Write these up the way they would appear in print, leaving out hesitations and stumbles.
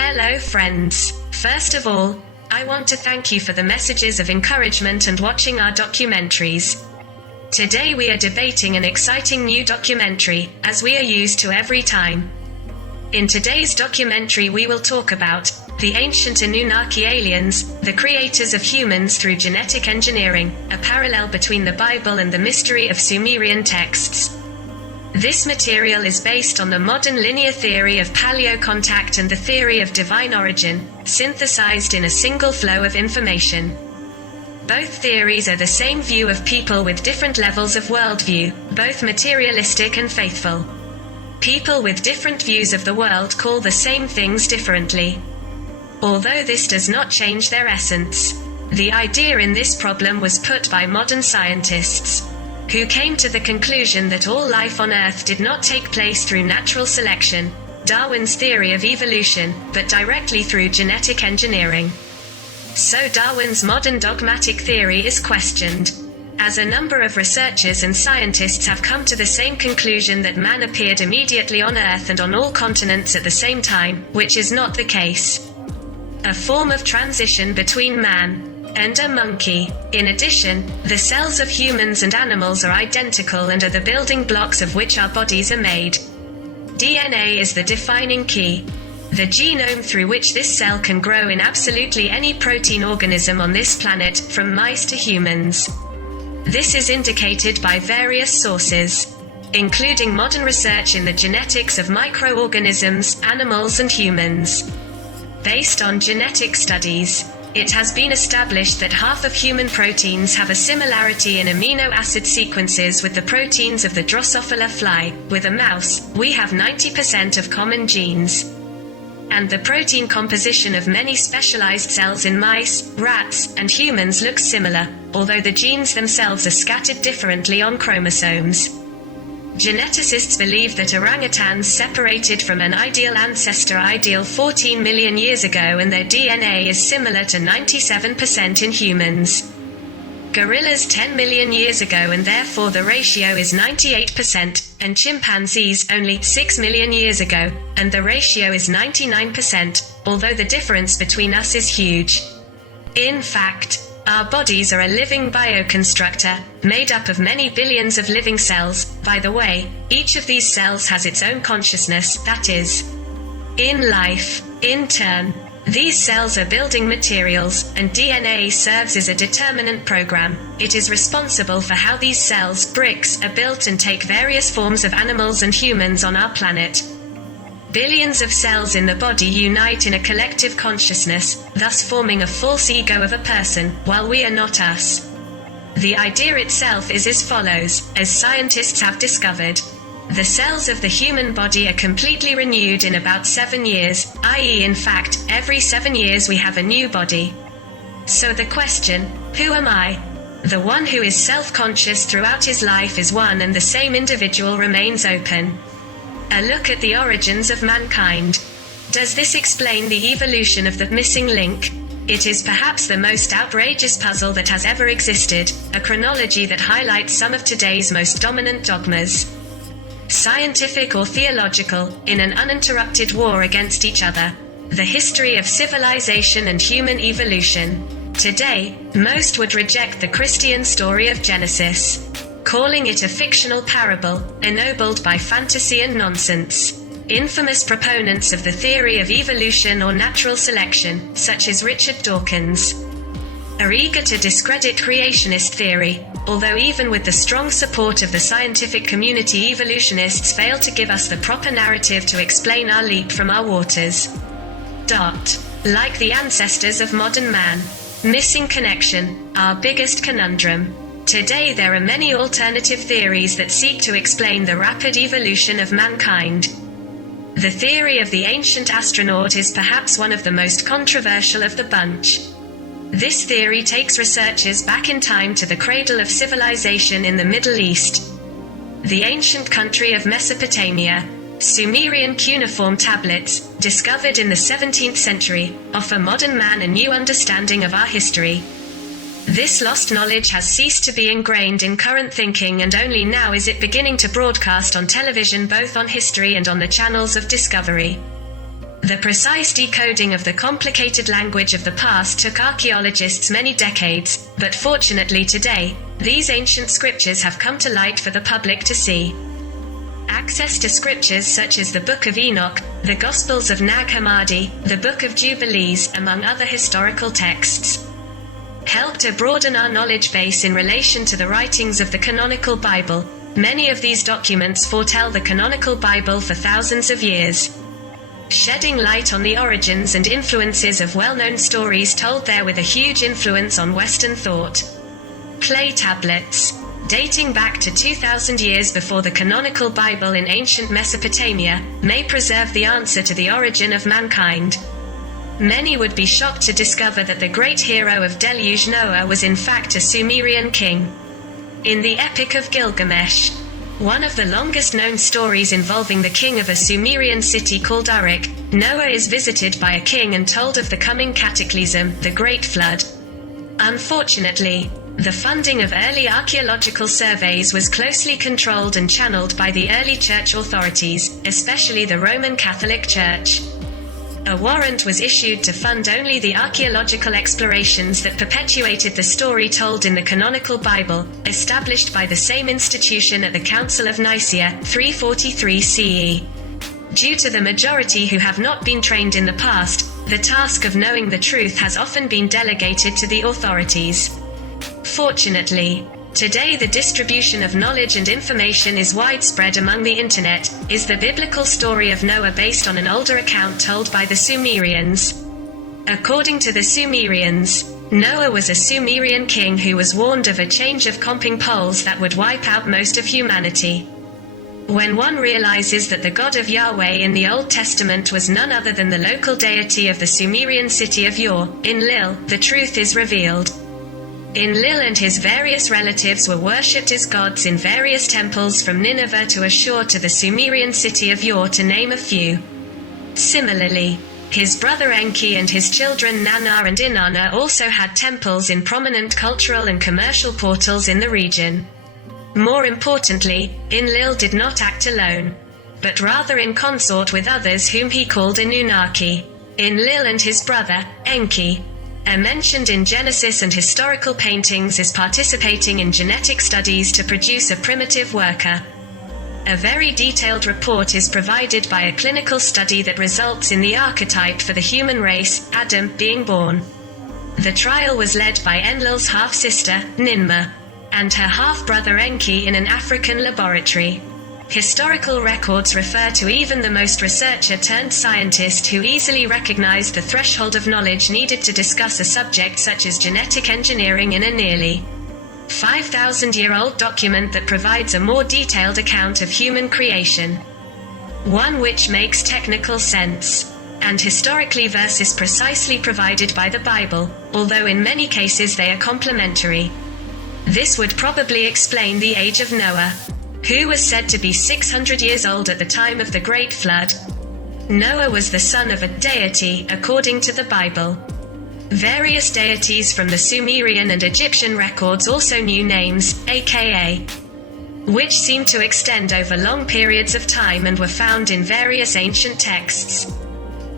Hello friends. First of all, I want to thank you for the messages of encouragement and watching our documentaries. Today we are debating an exciting new documentary, as we are used to every time. In today's documentary we will talk about the ancient Anunnaki aliens, the creators of humans through genetic engineering, a parallel between the Bible and the Mystery of Sumerian texts. This material is based on the modern linear theory of paleocontact and the theory of divine origin, synthesized in a single flow of information. Both theories are the same view of people with different levels of worldview, both materialistic and faithful. People with different views of the world call the same things differently. Although this does not change their essence. The idea in this problem was put by modern scientists, who came to the conclusion that all life on Earth did not take place through natural selection, Darwin's theory of evolution, but directly through genetic engineering. So Darwin's modern dogmatic theory is questioned, as a number of researchers and scientists have come to the same conclusion that man appeared immediately on Earth and on all continents at the same time, which is not the case. A form of transition between man and a monkey. In addition, the cells of humans and animals are identical and are the building blocks of which our bodies are made. DNA is the defining key, the genome through which this cell can grow in absolutely any protein organism on this planet, from mice to humans. This is indicated by various sources, including modern research in the genetics of microorganisms, animals and humans. Based on genetic studies, it has been established that half of human proteins have a similarity in amino acid sequences with the proteins of the Drosophila fly. With a mouse, we have 90% of common genes. And the protein composition of many specialized cells in mice, rats, and humans looks similar, although the genes themselves are scattered differently on chromosomes. Geneticists believe that orangutans separated from an ideal ancestor ideal 14 million years ago, and their DNA is similar to 97% in humans. Gorillas 10 million years ago, and therefore the ratio is 98%, and chimpanzees only 6 million years ago, and the ratio is 99%, although the difference between us is huge. In fact, our bodies are a living bioconstructor, made up of many billions of living cells. By the way, each of these cells has its own consciousness, that is, in life. In turn, these cells are building materials, and DNA serves as a determinant program. It is responsible for how these cells, bricks, are built and take various forms of animals and humans on our planet. Billions of cells in the body unite in a collective consciousness, thus forming a false ego of a person, while we are not us. The idea itself is as follows, as scientists have discovered. The cells of the human body are completely renewed in about 7 years, i.e. in fact, every 7 years we have a new body. So the question, who am I? The one who is self-conscious throughout his life is one and the same individual remains open. A look at the origins of mankind. Does this explain the evolution of the missing link? It is perhaps the most outrageous puzzle that has ever existed, a chronology that highlights some of today's most dominant dogmas. Scientific or theological, in an uninterrupted war against each other. The history of civilization and human evolution. Today, most would reject the Christian story of Genesis, calling it a fictional parable, ennobled by fantasy and nonsense. Infamous proponents of the theory of evolution or natural selection, such as Richard Dawkins, are eager to discredit creationist theory, although even with the strong support of the scientific community, evolutionists fail to give us the proper narrative to explain our leap from our waters. Like the ancestors of modern man. Missing connection, our biggest conundrum. Today there are many alternative theories that seek to explain the rapid evolution of mankind. The theory of the ancient astronaut is perhaps one of the most controversial of the bunch. This theory takes researchers back in time to the cradle of civilization in the Middle East. The ancient country of Mesopotamia. Sumerian cuneiform tablets, discovered in the 17th century, offer modern man a new understanding of our history. This lost knowledge has ceased to be ingrained in current thinking, and only now is it beginning to broadcast on television, both on history and on the channels of Discovery. The precise decoding of the complicated language of the past took archaeologists many decades, but fortunately today, these ancient scriptures have come to light for the public to see. Access to scriptures such as the Book of Enoch, the Gospels of Nag Hammadi, the Book of Jubilees, among other historical texts, help to broaden our knowledge base in relation to the writings of the canonical Bible. Many of these documents foretell the canonical Bible for thousands of years, shedding light on the origins and influences of well-known stories told there with a huge influence on Western thought. Clay tablets, dating back to 2,000 years before the canonical Bible in ancient Mesopotamia, may preserve the answer to the origin of mankind. Many would be shocked to discover that the great hero of deluge Noah was in fact a Sumerian king. In the Epic of Gilgamesh, one of the longest known stories involving the king of a Sumerian city called Uruk, Noah is visited by a king and told of the coming cataclysm, the Great Flood. Unfortunately, the funding of early archaeological surveys was closely controlled and channeled by the early church authorities, especially the Roman Catholic Church. A warrant was issued to fund only the archaeological explorations that perpetuated the story told in the canonical Bible, established by the same institution at the Council of Nicaea, 343 CE. Due to the majority who have not been trained in the past, the task of knowing the truth has often been delegated to the authorities. Fortunately, today the distribution of knowledge and information is widespread among the internet. Is the biblical story of Noah based on an older account told by the Sumerians? According to the Sumerians, Noah was a Sumerian king who was warned of a change of comping poles that would wipe out most of humanity. When one realizes that the God of Yahweh in the Old Testament was none other than the local deity of the Sumerian city of Ur, Enlil, the truth is revealed. Enlil and his various relatives were worshipped as gods in various temples from Nineveh to Ashur to the Sumerian city of Ur, to name a few. Similarly, his brother Enki and his children Nanna and Inanna also had temples in prominent cultural and commercial portals in the region. More importantly, Enlil did not act alone, but rather in consort with others whom he called Anunnaki. Enlil and his brother, Enki, are mentioned in Genesis and historical paintings as participating in genetic studies to produce a primitive worker. A very detailed report is provided by a clinical study that results in the archetype for the human race, Adam, being born. The trial was led by Enlil's half-sister, Ninmah, and her half-brother Enki in an African laboratory. Historical records refer to even the most researcher-turned-scientist who easily recognized the threshold of knowledge needed to discuss a subject such as genetic engineering in a nearly 5,000-year-old document that provides a more detailed account of human creation. One which makes technical sense, and historically versus precisely provided by the Bible, although in many cases they are complementary. This would probably explain the age of Noah, who was said to be 600 years old at the time of the Great Flood. Noah was the son of a deity, according to the Bible. Various deities from the Sumerian and Egyptian records also knew names, aka, which seem to extend over long periods of time and were found in various ancient texts.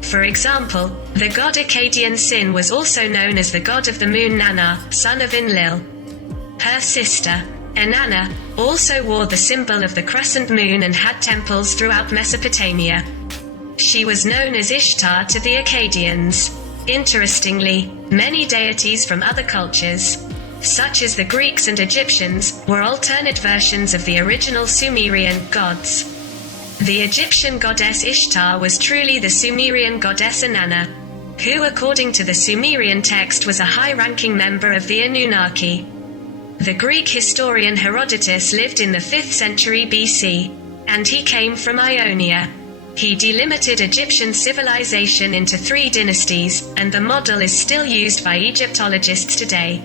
For example, the god Akkadian Sin was also known as the god of the moon Nanna, son of Enlil. Her sister, Inanna, also wore the symbol of the crescent moon and had temples throughout Mesopotamia. She was known as Ishtar to the Akkadians. Interestingly, many deities from other cultures, such as the Greeks and Egyptians, were alternate versions of the original Sumerian gods. The Egyptian goddess Ishtar was truly the Sumerian goddess Inanna, who according to the Sumerian text was a high-ranking member of the Anunnaki. The Greek historian Herodotus lived in the 5th century BC, and he came from Ionia. He delimited Egyptian civilization into 3 dynasties, and the model is still used by Egyptologists today.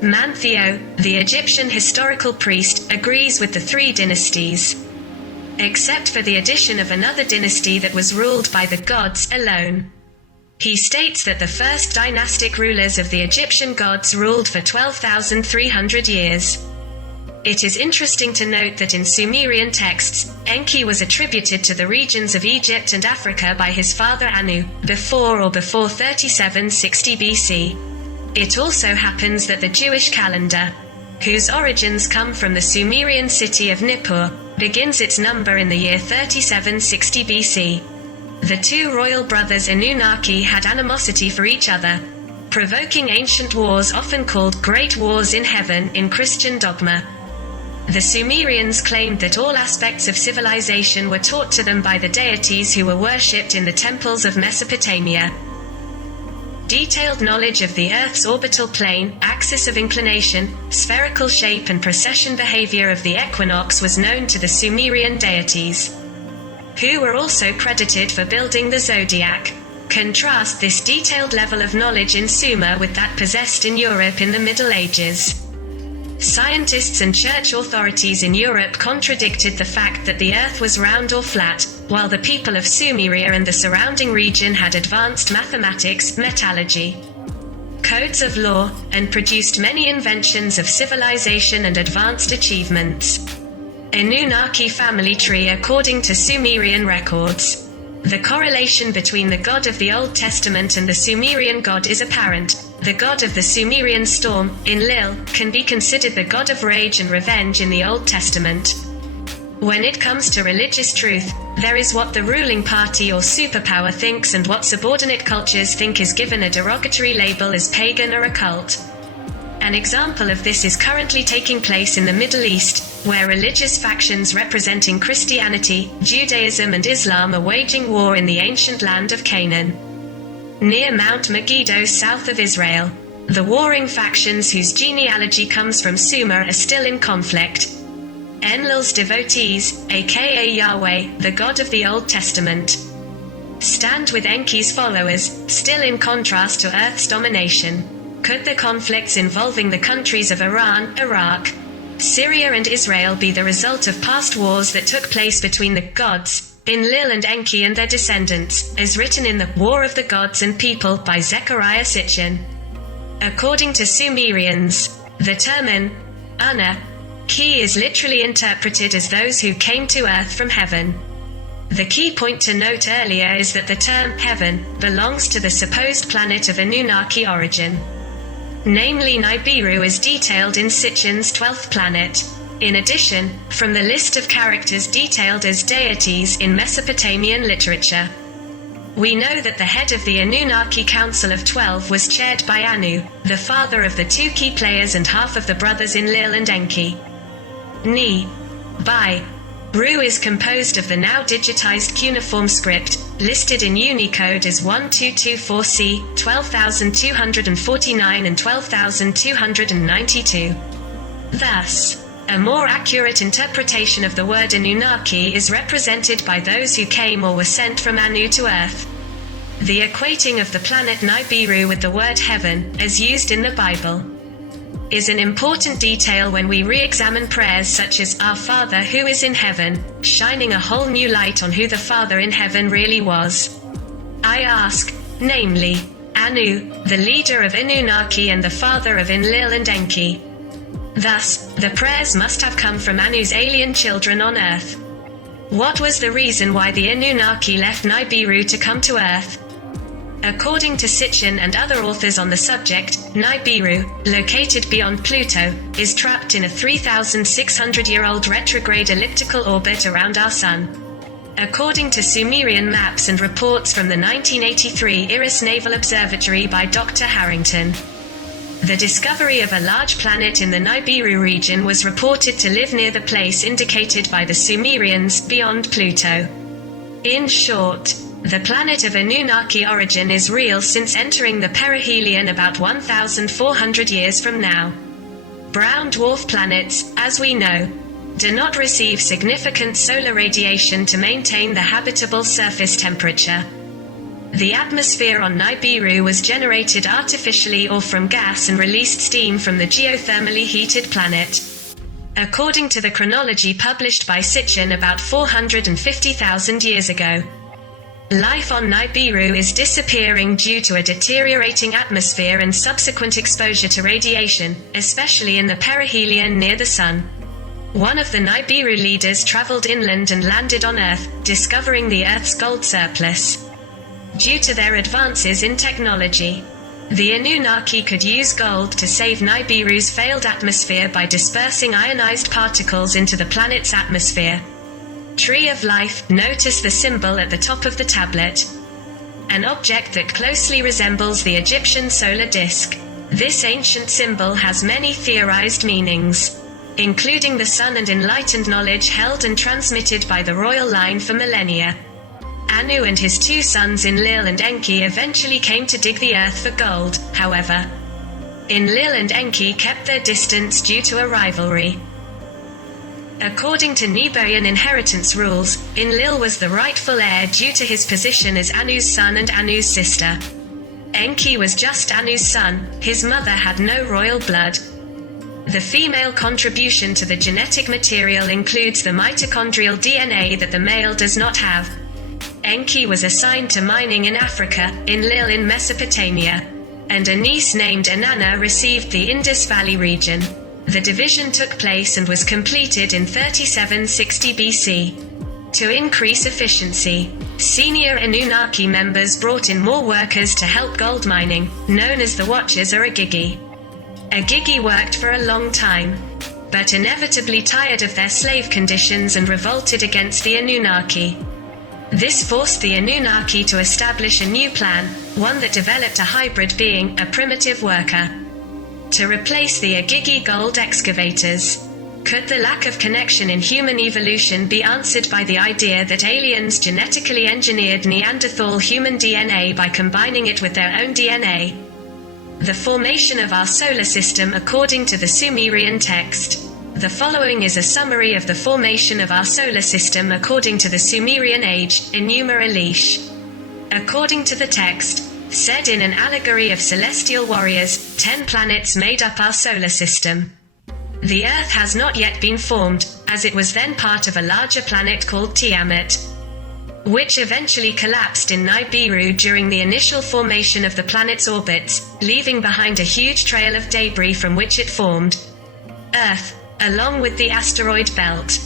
Mantheo, the Egyptian historical priest, agrees with the 3 dynasties, except for the addition of another dynasty that was ruled by the gods alone. He states that the first dynastic rulers of the Egyptian gods ruled for 12,300 years. It is interesting to note that in Sumerian texts, Enki was attributed to the regions of Egypt and Africa by his father Anu, before 3760 BC. It also happens that the Jewish calendar, whose origins come from the Sumerian city of Nippur, begins its number in the year 3760 BC. The two royal brothers Anunnaki had animosity for each other, provoking ancient wars often called Great Wars in Heaven in Christian dogma. The Sumerians claimed that all aspects of civilization were taught to them by the deities who were worshipped in the temples of Mesopotamia. Detailed knowledge of the Earth's orbital plane, axis of inclination, spherical shape and precession behavior of the equinox was known to the Sumerian deities, who were also credited for building the zodiac. Contrast this detailed level of knowledge in Sumer with that possessed in Europe in the Middle Ages. Scientists and church authorities in Europe contradicted the fact that the Earth was round or flat, while the people of Sumeria and the surrounding region had advanced mathematics, metallurgy, codes of law, and produced many inventions of civilization and advanced achievements. Anunnaki family tree according to Sumerian records. The correlation between the god of the Old Testament and the Sumerian god is apparent. The god of the Sumerian storm, Enlil, can be considered the god of rage and revenge in the Old Testament. When it comes to religious truth, there is what the ruling party or superpower thinks and what subordinate cultures think is given a derogatory label as pagan or occult. An example of this is currently taking place in the Middle East, where religious factions representing Christianity, Judaism and Islam are waging war in the ancient land of Canaan, near Mount Megiddo south of Israel. The warring factions whose genealogy comes from Sumer are still in conflict. Enlil's devotees, aka Yahweh, the God of the Old Testament, stand with Enki's followers, still in contrast to Earth's domination. Could the conflicts involving the countries of Iran, Iraq, Syria and Israel be the result of past wars that took place between the gods, Enlil and Enki and their descendants, as written in the War of the Gods and People by Zechariah Sitchin? According to Sumerians, the term Anunnaki is literally interpreted as those who came to earth from heaven. The key point to note earlier is that the term heaven belongs to the supposed planet of Anunnaki origin, namely Nibiru as detailed in Sitchin's 12th planet. In addition, from the list of characters detailed as deities in Mesopotamian literature, we know that the head of the Anunnaki Council of 12 was chaired by Anu, the father of the two key players and half of the brothers Enlil and Enki. Ru is composed of the now digitized cuneiform script, listed in Unicode as 1224C, 12249 and 12292. Thus, a more accurate interpretation of the word Anunnaki is represented by those who came or were sent from Anu to Earth. The equating of the planet Nibiru with the word heaven, as used in the Bible, is an important detail when we re-examine prayers such as Our Father who is in heaven, shining a whole new light on who the Father in heaven really was. I ask, namely, Anu, the leader of Anunnaki and the father of Enlil and Enki. Thus, the prayers must have come from Anu's alien children on Earth. What was the reason why the Anunnaki left Nibiru to come to Earth? According to Sitchin and other authors on the subject, Nibiru, located beyond Pluto, is trapped in a 3,600-year-old retrograde elliptical orbit around our Sun. According to Sumerian maps and reports from the 1983 Iris Naval Observatory by Dr. Harrington, the discovery of a large planet in the Nibiru region was reported to live near the place indicated by the Sumerians, beyond Pluto. In short, the planet of Anunnaki origin is real since entering the perihelion about 1,400 years from now. Brown dwarf planets, as we know, do not receive significant solar radiation to maintain the habitable surface temperature. The atmosphere on Nibiru was generated artificially or from gas and released steam from the geothermally heated planet. According to the chronology published by Sitchin about 450,000 years ago, life on Nibiru is disappearing due to a deteriorating atmosphere and subsequent exposure to radiation, especially in the perihelion near the Sun. One of the Nibiru leaders traveled inland and landed on Earth, discovering the Earth's gold surplus. Due to their advances in technology, the Anunnaki could use gold to save Nibiru's failed atmosphere by dispersing ionized particles into the planet's atmosphere. Tree of Life, notice the symbol at the top of the tablet. An object that closely resembles the Egyptian solar disk. This ancient symbol has many theorized meanings, including the sun and enlightened knowledge held and transmitted by the royal line for millennia. Anu and his two sons Enlil and Enki eventually came to dig the earth for gold, however. Enlil and Enki kept their distance due to a rivalry. According to Nibiruan inheritance rules, Enlil was the rightful heir due to his position as Anu's son and Anu's sister. Enki was just Anu's son, his mother had no royal blood. The female contribution to the genetic material includes the mitochondrial DNA that the male does not have. Enki was assigned to mining in Africa, Enlil in Mesopotamia, and a niece named Inanna received the Indus Valley region. The division took place and was completed in 3760 BC. To increase efficiency, senior Anunnaki members brought in more workers to help gold mining, known as the Watchers or Agigi. Agigi worked for a long time, but inevitably tired of their slave conditions and revolted against the Anunnaki. This forced the Anunnaki to establish a new plan, one that developed a hybrid being, a primitive worker, to replace the Agigi gold excavators. Could the lack of connection in human evolution be answered by the idea that aliens genetically engineered Neanderthal human DNA by combining it with their own DNA? The formation of our solar system according to the Sumerian text. The following is a summary of the formation of our solar system according to the Sumerian age, Enuma Elish. According to the text, said in an allegory of celestial warriors, 10 planets made up our solar system. The Earth has not yet been formed, as it was then part of a larger planet called Tiamat, which eventually collapsed in Nibiru during the initial formation of the planet's orbits, leaving behind a huge trail of debris from which it formed. Earth, along with the asteroid belt.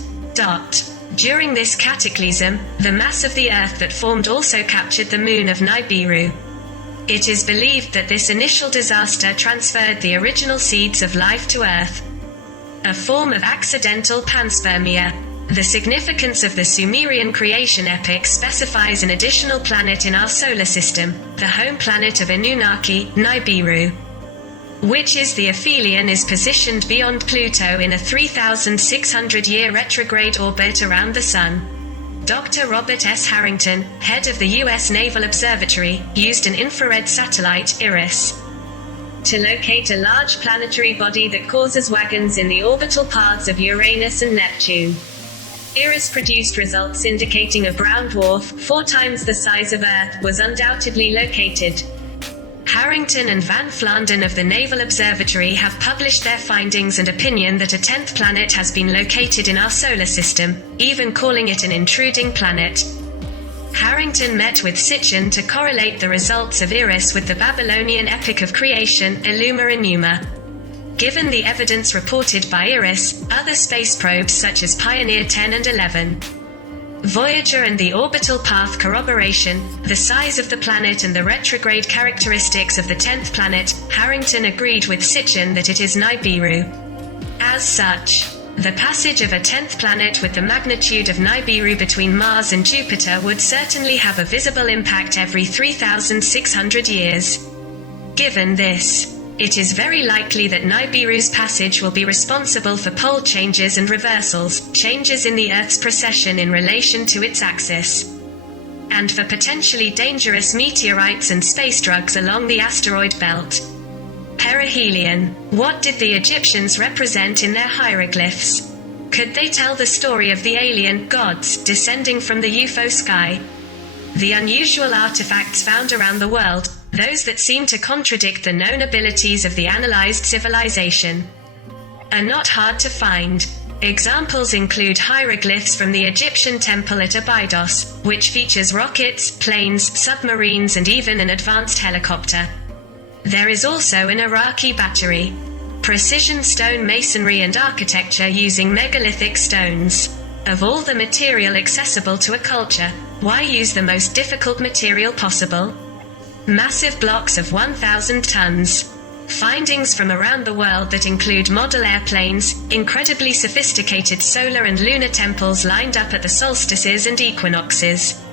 During this cataclysm, the mass of the Earth that formed also captured the moon of Nibiru. It is believed that this initial disaster transferred the original seeds of life to Earth, a form of accidental panspermia. The significance of the Sumerian creation epic specifies an additional planet in our solar system, the home planet of Anunnaki, Nibiru, which is the aphelion, is positioned beyond Pluto in a 3,600-year retrograde orbit around the Sun. Dr. Robert S. Harrington, head of the U.S. Naval Observatory, used an infrared satellite, IRIS, to locate a large planetary body that causes wagons in the orbital paths of Uranus and Neptune. IRIS produced results indicating a brown dwarf, 4 times the size of Earth, was undoubtedly located. Harrington and Van Flandern of the Naval Observatory have published their findings and opinion that a 10th planet has been located in our solar system, even calling it an intruding planet. Harrington met with Sitchin to correlate the results of IRIS with the Babylonian epic of creation, Illuma Enuma. Given the evidence reported by IRIS, other space probes such as Pioneer 10 and 11, Voyager and the orbital path corroboration, the size of the planet and the retrograde characteristics of the 10th planet, Harrington agreed with Sitchin that it is Nibiru. As such, the passage of a 10th planet with the magnitude of Nibiru between Mars and Jupiter would certainly have a visible impact every 3,600 years. Given this, it is very likely that Nibiru's passage will be responsible for pole changes and reversals, changes in the Earth's precession in relation to its axis, and for potentially dangerous meteorites and space drugs along the asteroid belt. Perihelion. What did the Egyptians represent in their hieroglyphs? Could they tell the story of the alien gods descending from the UFO sky? The unusual artifacts found around the world, those that seem to contradict the known abilities of the analyzed civilization, are not hard to find. Examples include hieroglyphs from the Egyptian temple at Abydos, which features rockets, planes, submarines and even an advanced helicopter. There is also an Iraqi battery, precision stone masonry and architecture using megalithic stones. Of all the material accessible to a culture, why use the most difficult material possible? Massive blocks of 1,000 tons. Findings from around the world that include model airplanes, incredibly sophisticated solar and lunar temples lined up at the solstices and equinoxes,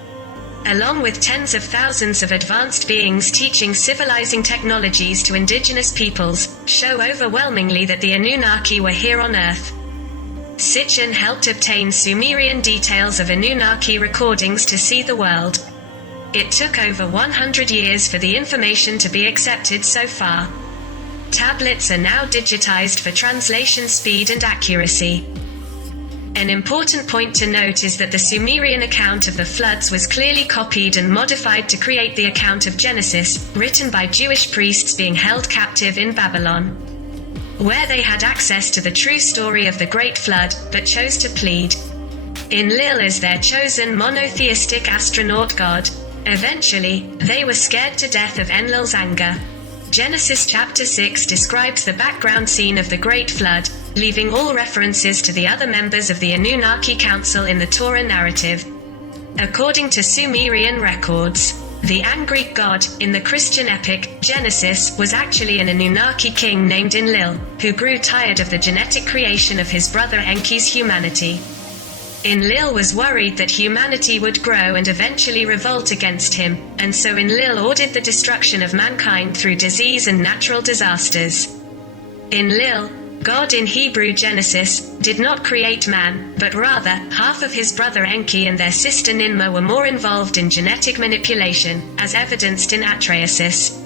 along with tens of thousands of advanced beings teaching civilizing technologies to indigenous peoples, show overwhelmingly that the Anunnaki were here on Earth. Sitchin helped obtain Sumerian details of Anunnaki recordings to see the world. It took over 100 years for the information to be accepted so far. Tablets are now digitized for translation speed and accuracy. An important point to note is that the Sumerian account of the floods was clearly copied and modified to create the account of Genesis, written by Jewish priests being held captive in Babylon, where they had access to the true story of the Great Flood, but chose to plead Enlil as their chosen monotheistic astronaut god. Eventually, they were scared to death of Enlil's anger. Genesis chapter 6 describes the background scene of the Great Flood, leaving all references to the other members of the Anunnaki Council in the Torah narrative. According to Sumerian records, the angry god, in the Christian epic, Genesis, was actually an Anunnaki king named Enlil, who grew tired of the genetic creation of his brother Enki's humanity. Enlil was worried that humanity would grow and eventually revolt against him, and so Enlil ordered the destruction of mankind through disease and natural disasters. Enlil, God in Hebrew Genesis, did not create man, but rather, half of his brother Enki and their sister Ninmah were more involved in genetic manipulation, as evidenced in Atrahasis,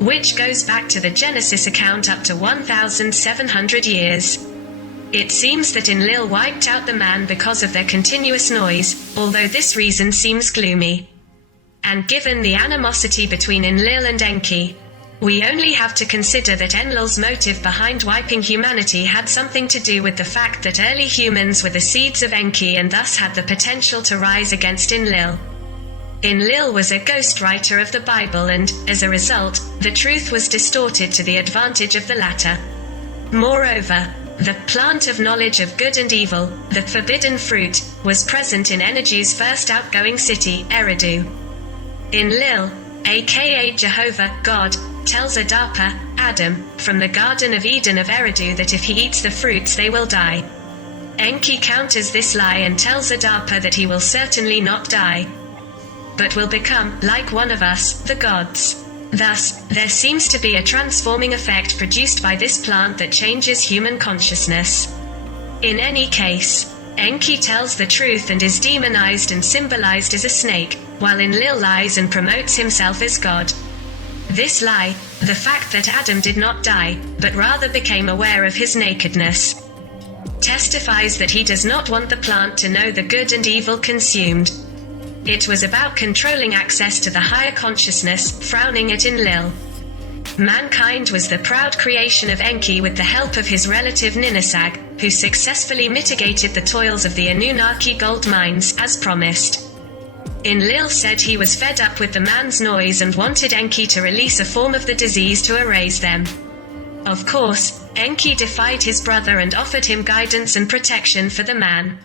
which goes back to the Genesis account up to 1,700 years. It seems that Enlil wiped out the man because of their continuous noise, although this reason seems gloomy. And given the animosity between Enlil and Enki, we only have to consider that Enlil's motive behind wiping humanity had something to do with the fact that early humans were the seeds of Enki and thus had the potential to rise against Enlil. Enlil was a ghostwriter of the Bible and, as a result, the truth was distorted to the advantage of the latter. Moreover, the plant of knowledge of good and evil, the forbidden fruit, was present in Enki's first outgoing city, Eridu. Enlil, aka Jehovah, God, tells Adapa, Adam, from the Garden of Eden of Eridu that if he eats the fruits they will die. Enki counters this lie and tells Adapa that he will certainly not die, but will become, like one of us, the gods. Thus, there seems to be a transforming effect produced by this plant that changes human consciousness. In any case, Enki tells the truth and is demonized and symbolized as a snake, while Enlil lies and promotes himself as God. This lie, the fact that Adam did not die, but rather became aware of his nakedness, testifies that he does not want the plant to know the good and evil consumed. It was about controlling access to the higher consciousness, frowning at Enlil. Mankind was the proud creation of Enki with the help of his relative Ninasag, who successfully mitigated the toils of the Anunnaki gold mines, as promised. Enlil said he was fed up with the man's noise and wanted Enki to release a form of the disease to erase them. Of course, Enki defied his brother and offered him guidance and protection for the man.